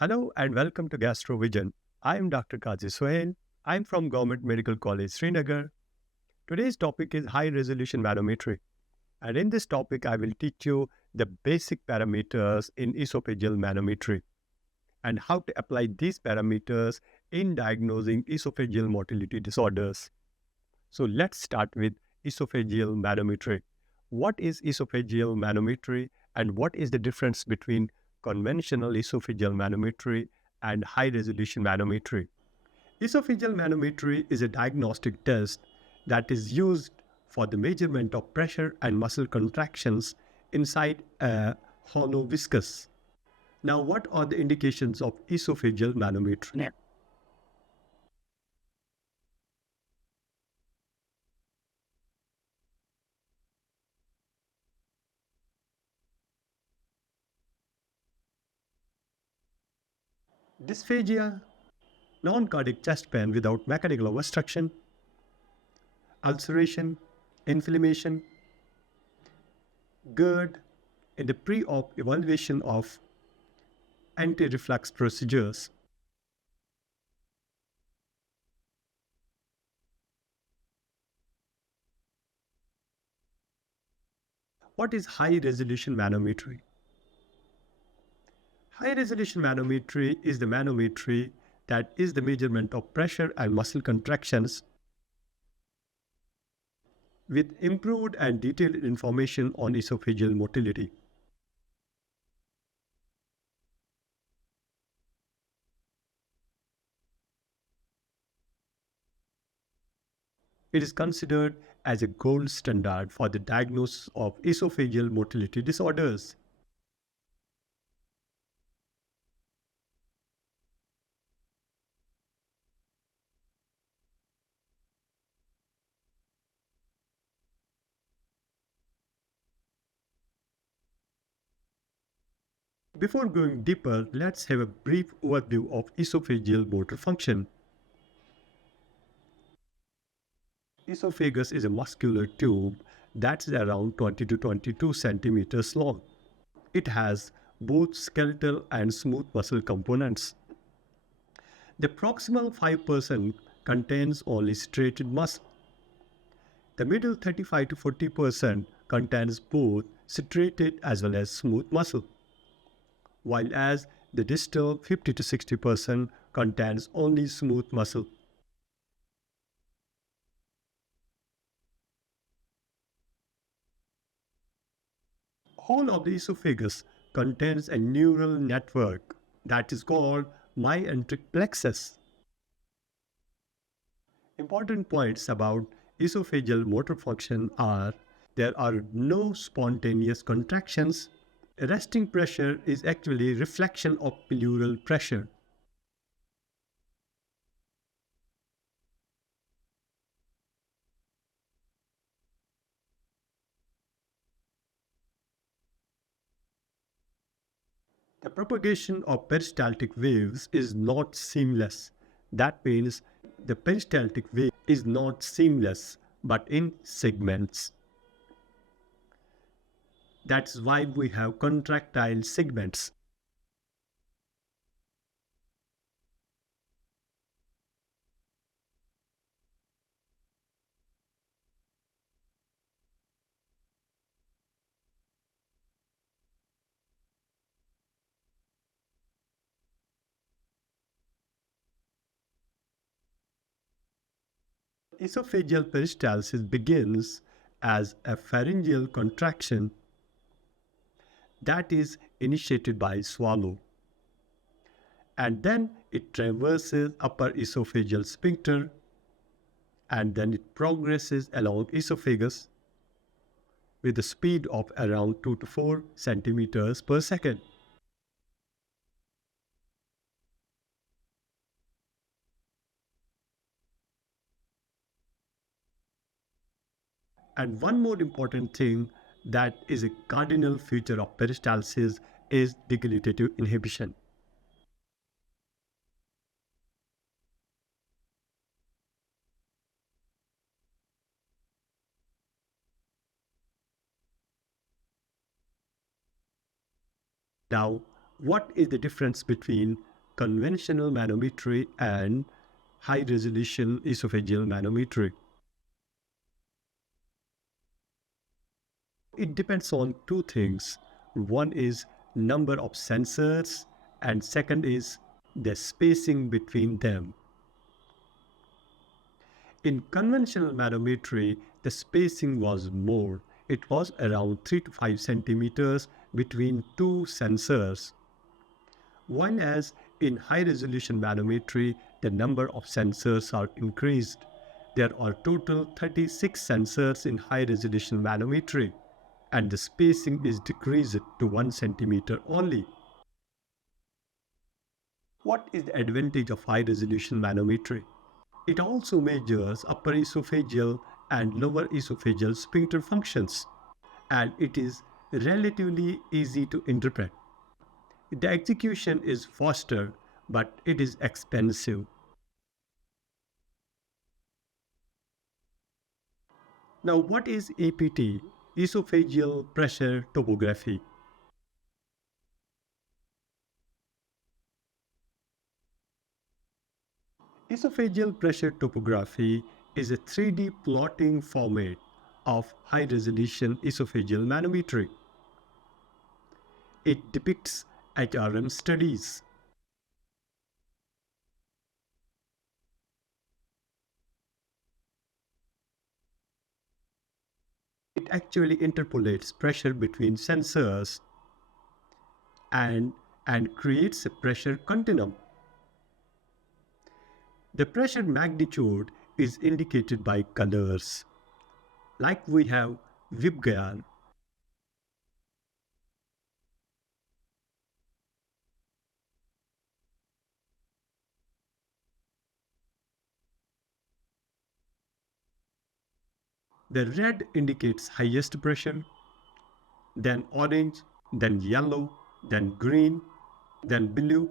Hello and welcome to GastroVision. I am Dr. Qazi Suhail. I am from Government Medical College, Srinagar. Today's topic is high-resolution manometry. And in this topic, I will teach you the basic parameters in esophageal manometry and how to apply these parameters in diagnosing esophageal motility disorders. So let's start with esophageal manometry. What is esophageal manometry and what is the difference between conventional esophageal manometry and high-resolution manometry? Esophageal manometry is a diagnostic test that is used for the measurement of pressure and muscle contractions inside a hollow viscous. Now, what are the indications of esophageal manometry? Dysphagia, non-cardiac chest pain without mechanical obstruction, ulceration, inflammation, GERD in the pre-op evaluation of anti-reflux procedures. What is high-resolution manometry? High-resolution manometry is the manometry that is the measurement of pressure and muscle contractions with improved and detailed information on esophageal motility. It is considered as a gold standard for the diagnosis of esophageal motility disorders. Before going deeper, let's have a brief overview of esophageal motor function. Esophagus is a muscular tube that's around 20 to 22 centimeters long. It has both skeletal and smooth muscle components. The proximal 5% contains only striated muscle. The middle 35 to 40% contains both striated as well as smooth muscle, while as the distal 50 to 60% contains only smooth muscle. Whole of the esophagus contains a neural network that is called myenteric plexus. Important points about esophageal motor function are there are no spontaneous contractions. Resting pressure is actually a reflection of pleural pressure. The propagation of peristaltic waves is not seamless. That means the peristaltic wave is not seamless but in segments. That's why we have contractile segments. Esophageal peristalsis begins as a pharyngeal contraction that is initiated by swallow, and then it traverses upper esophageal sphincter, and then it progresses along esophagus with a speed of around 2 to 4 centimeters per second. And one more important thing that is a cardinal feature of peristalsis is deglutative inhibition. Now, what is the difference between conventional manometry and high-resolution esophageal manometry. It depends on two things. One is number of sensors and second is the spacing between them. In conventional manometry, the spacing was more. It was around 3 to 5 centimeters between two sensors. While as in high-resolution manometry, the number of sensors are increased. There are total 36 sensors in high-resolution manometry, and the spacing is decreased to 1 centimeter only. What is the advantage of high-resolution manometry? It also measures upper esophageal and lower esophageal sphincter functions, and it is relatively easy to interpret. The execution is faster, but it is expensive. Now, what is APT? Esophageal pressure topography. Esophageal pressure topography is a 3D plotting format of high-resolution esophageal manometry. It depicts HRM studies. It actually interpolates pressure between sensors and creates a pressure continuum. The pressure magnitude is indicated by colors. Like we have Vibgyan. The red indicates highest pressure, then orange, then yellow, then green, then blue.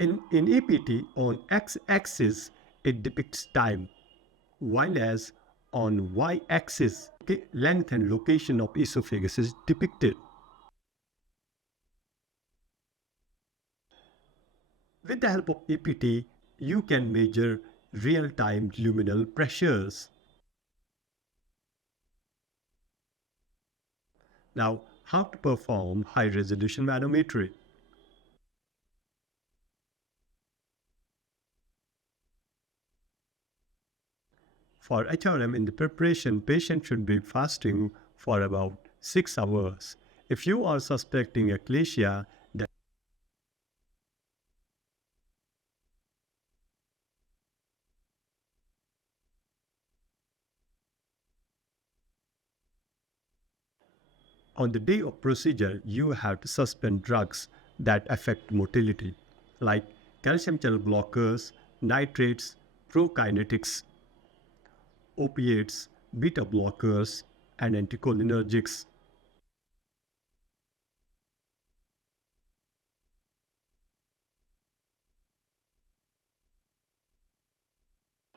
In APT, on x-axis, it depicts time, while as on y-axis, length and location of esophagus is depicted. With the help of APT, you can measure real-time luminal pressures. Now, how to perform high-resolution manometry? For HRM in the preparation, patient should be fasting for about 6 hours. If you are suspecting achalasia, then on the day of procedure, you have to suspend drugs that affect motility, like calcium channel blockers, nitrates, prokinetics, opiates, beta blockers, and anticholinergics.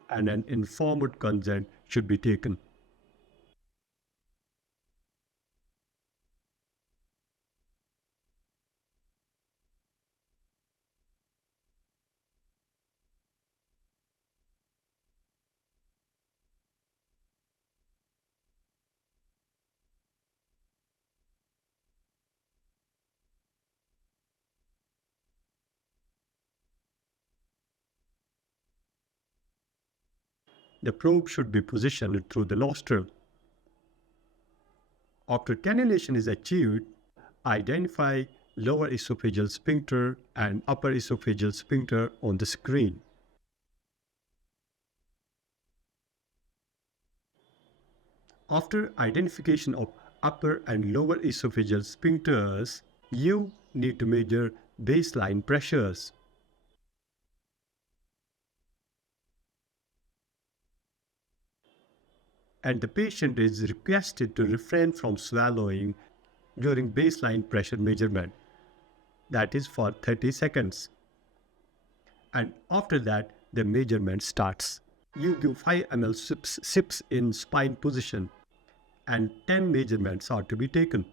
And an informed consent should be taken. The probe should be positioned through the nostril. After cannulation is achieved, identify lower esophageal sphincter and upper esophageal sphincter on the screen. After identification of upper and lower esophageal sphincters, you need to measure baseline pressures. And the patient is requested to refrain from swallowing during baseline pressure measurement. That is for 30 seconds. And after that, the measurement starts. You give 5 ml sips in spine position and 10 measurements are to be taken.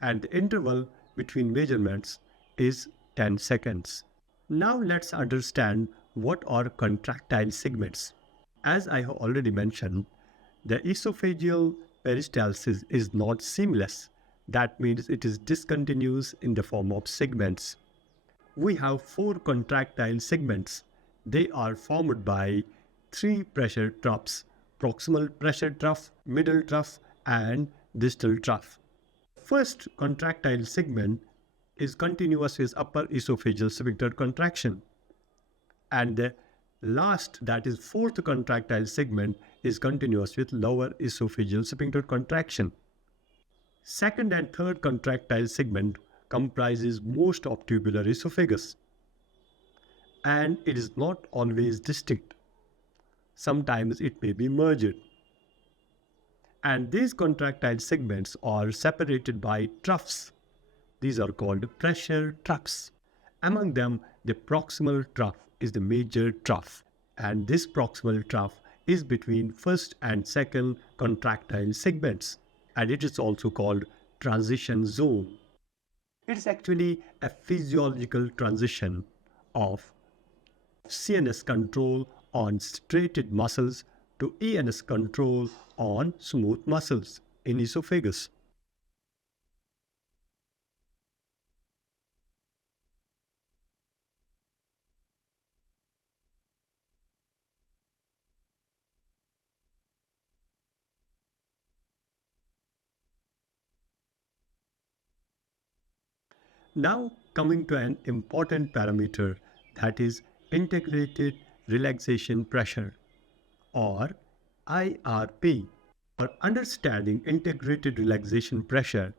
And the interval between measurements is 10 seconds. Now let's understand what are contractile segments. As I have already mentioned, the esophageal peristalsis is not seamless. That means it is discontinuous in the form of segments. We have 4 contractile segments. They are formed by 3 pressure troughs: proximal pressure trough, middle trough, and distal trough. First contractile segment is continuous with upper esophageal sphincter contraction. And the last, that is fourth contractile segment, is continuous with lower esophageal sphincter contraction. Second and third contractile segment comprises most of tubular esophagus. And it is not always distinct. Sometimes it may be merged. And these contractile segments are separated by troughs. These are called pressure troughs. Among them, the proximal trough is the major trough. And this proximal trough is between first and second contractile segments. And it is also called transition zone. It is actually a physiological transition of CNS control on straightened muscles to ENS control on smooth muscles in esophagus. Now coming to an important parameter, that is integrated relaxation pressure, or IRP. For understanding integrated relaxation pressure,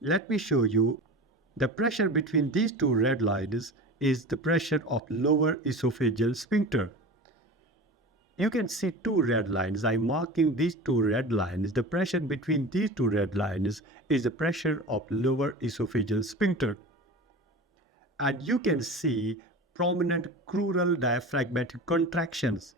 let me show you the pressure between these two red lines is the pressure of lower esophageal sphincter. You can see two red lines. I'm marking these two red lines. The pressure between these two red lines is the pressure of lower esophageal sphincter. And you can see prominent crural diaphragmatic contractions.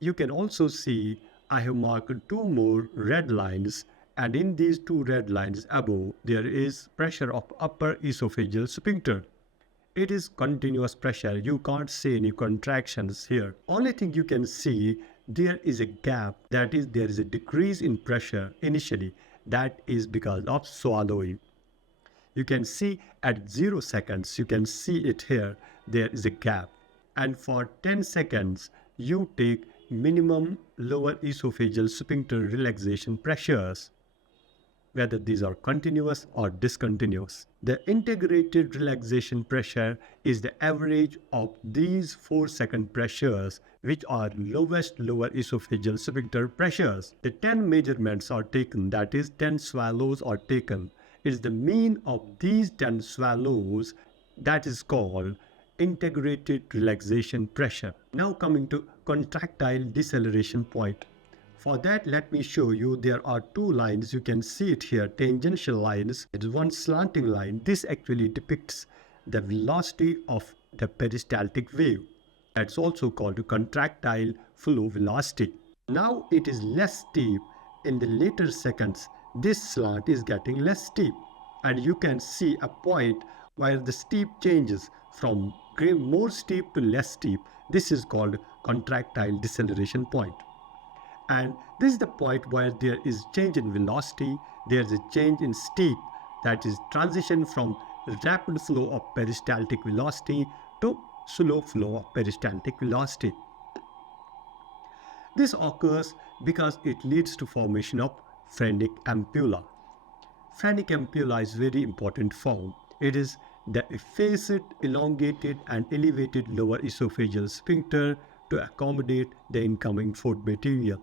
You can also see I have marked two more red lines, and in these two red lines above there is pressure of upper esophageal sphincter. It is continuous pressure. You can't see any contractions here. Only thing you can see, there is a gap, that is there is a decrease in pressure initially. That is because of swallowing. You can see at 0 seconds, you can see it here, there is a gap. And for 10 seconds, you take minimum lower esophageal sphincter relaxation pressures, whether these are continuous or discontinuous. The integrated relaxation pressure is the average of these 4-second pressures, which are lowest lower esophageal sphincter pressures. The 10 measurements are taken, that is 10 swallows are taken. It is the mean of these 10 swallows that is called integrated relaxation pressure. Now coming to contractile deceleration point. For that, let me show you there are two lines. You can see it here, tangential lines. It is one slanting line. This actually depicts the velocity of the peristaltic wave. That's also called contractile flow velocity. Now it is less steep. In the later seconds, this slant is getting less steep. And you can see a point where the steep changes from more steep to less steep. This is called contractile deceleration point. And this is the point where there is change in velocity, there is a change in steep, that is transition from rapid flow of peristaltic velocity to slow flow of peristaltic velocity. This occurs because it leads to formation of phrenic ampulla. Phrenic ampulla is very important form. It is the effaced, elongated and elevated lower esophageal sphincter to accommodate the incoming food material.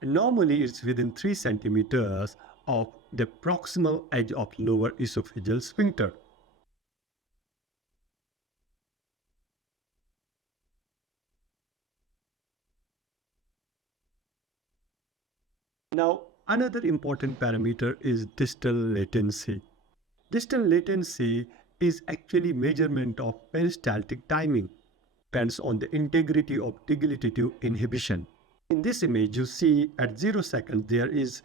Normally, it's within 3 centimeters of the proximal edge of lower esophageal sphincter. Now, another important parameter is distal latency. Distal latency is actually measurement of peristaltic timing. depends on the integrity of diglutative inhibition. In this image, you see at 0 seconds there is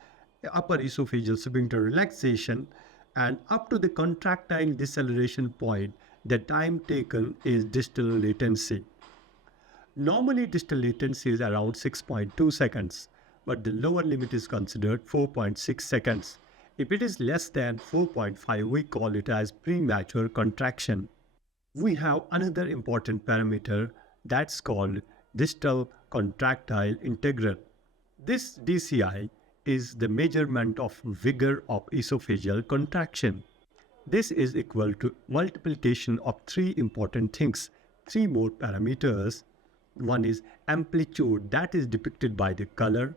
upper esophageal sphincter relaxation, and up to the contractile deceleration point, the time taken is distal latency. Normally, distal latency is around 6.2 seconds, but the lower limit is considered 4.6 seconds. If it is less than 4.5, we call it as premature contraction. We have another important parameter that's called distal contractile integral. This DCI is the measurement of vigor of esophageal contraction. This is equal to multiplication of three important things, three more parameters. One is amplitude, that is depicted by the color.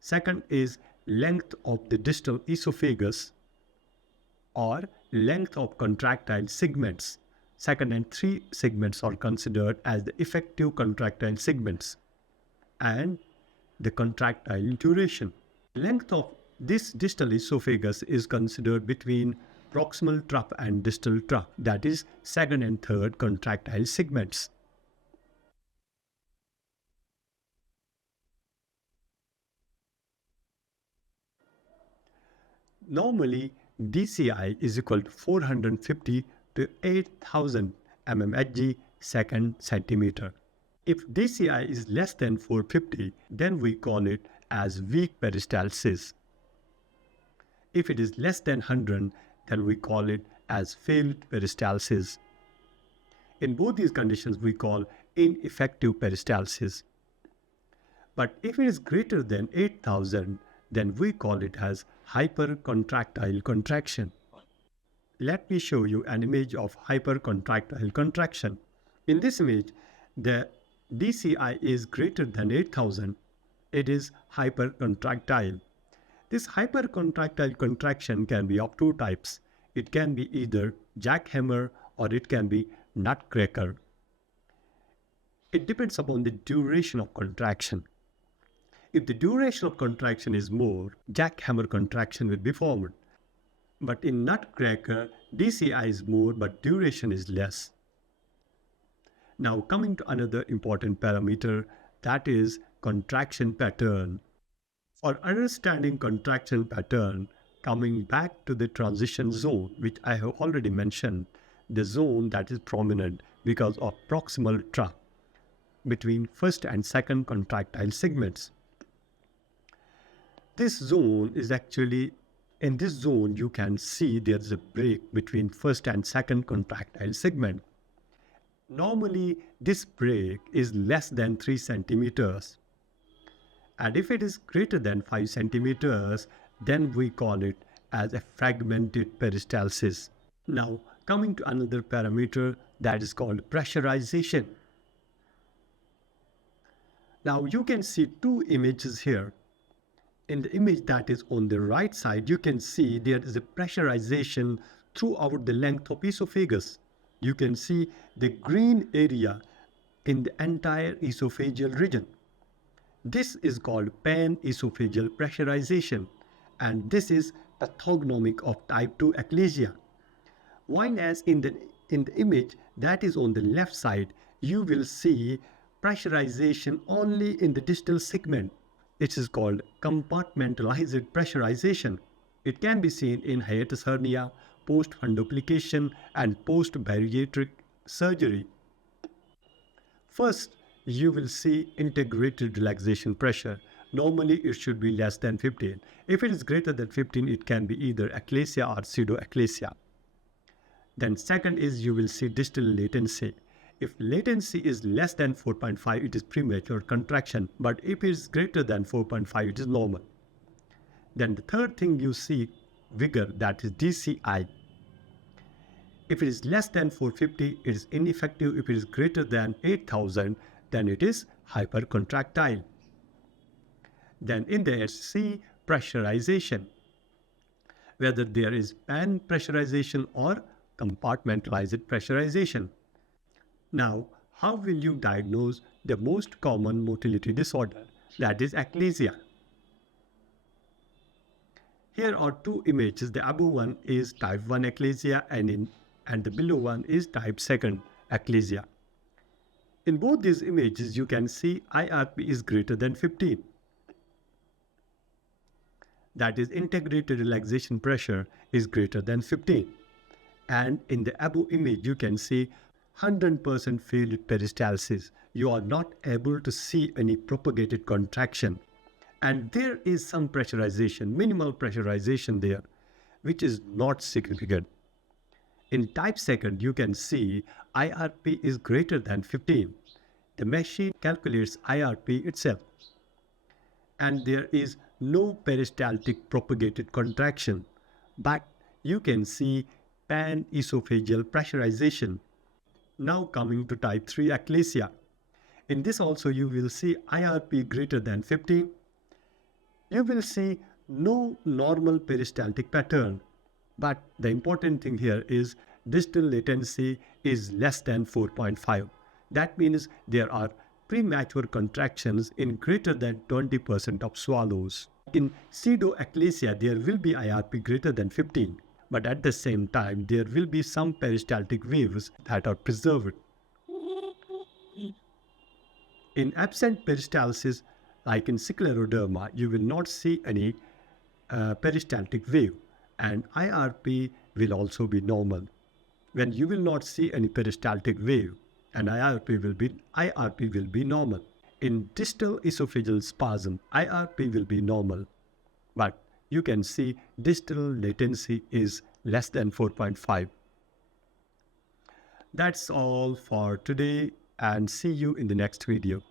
Second is length of the distal esophagus or length of contractile segments. Second and three segments are considered as the effective contractile segments, and the contractile duration. Length of this distal esophagus is considered between proximal trough and distal trough, that is second and third contractile segments. Normally, DCI is equal to 450 to 8000 mmHg second centimeter. If DCI is less than 450, then we call it as weak peristalsis. If it is less than 100, then we call it as failed peristalsis. In both these conditions, we call ineffective peristalsis. But if it is greater than 8000, then we call it as hypercontractile contraction. Let me show you an image of hypercontractile contraction. In this image, the DCI is greater than 8000. It is hypercontractile. This hypercontractile contraction can be of two types. It can be either jackhammer or it can be nutcracker. It depends upon the duration of contraction. If the duration of contraction is more, jackhammer contraction will be formed. But in nutcracker, DCI is more but duration is less. Now coming to another important parameter, that is contraction pattern. For understanding contraction pattern, coming back to the transition zone, which I have already mentioned, the zone that is prominent because of proximal trough between first and second contractile segments. This zone is actually, in this zone you can see there is a break between first and second contractile segment. Normally this break is less than 3 centimeters. And if it is greater than 5 centimeters, then we call it as a fragmented peristalsis. Now coming to another parameter that is called pressurization. Now you can see two images here. In the image that is on the right side, you can see there is a pressurization throughout the length of esophagus. You can see the green area in the entire esophageal region. This is called pan-esophageal pressurization, and this is pathognomic of type 2 achalasia. While as in the image that is on the left side, you will see pressurization only in the distal segment. It is called compartmentalized pressurization. It can be seen in hiatus hernia, post-fundoplication, and post-bariatric surgery. First, you will see integrated relaxation pressure. Normally, it should be less than 15. If it is greater than 15, it can be either achalasia or pseudoachalasia. Then second is you will see distal latency. If latency is less than 4.5, it is premature contraction. But if it is greater than 4.5, it is normal. Then the third thing you see, vigor, that is DCI. If it is less than 450, it is ineffective. If it is greater than 8000, then it is hypercontractile. Then in there, C, pressurization. Whether there is pan pressurization or compartmentalized pressurization. Now, how will you diagnose the most common motility disorder, that is achalasia? Here are two images. The above one is type 1 achalasia and the below one is type 2 achalasia. In both these images, you can see IRP is greater than 15. That is, integrated relaxation pressure is greater than 15. And in the above image, you can see 100% fluid peristalsis. You are not able to see any propagated contraction. And there is some pressurization, minimal pressurization there, which is not significant. In type 2nd, you can see IRP is greater than 15. The machine calculates IRP itself. And there is no peristaltic propagated contraction. But you can see pan-esophageal pressurization. Now coming to type 3 achalasia. In this also you will see IRP greater than 15. You will see no normal peristaltic pattern. But the important thing here is distal latency is less than 4.5. That means there are premature contractions in greater than 20% of swallows. In pseudoachalasia, there will be IRP greater than 15, but at the same time, there will be some peristaltic waves that are preserved. In absent peristalsis, like in scleroderma, you will not see any peristaltic wave, and IRP will also be normal. When you will not see any peristaltic wave, and IRP will be normal. In distal esophageal spasm, IRP will be normal, but you can see distal latency is less than 4.5. That's all for today, and see you in the next video.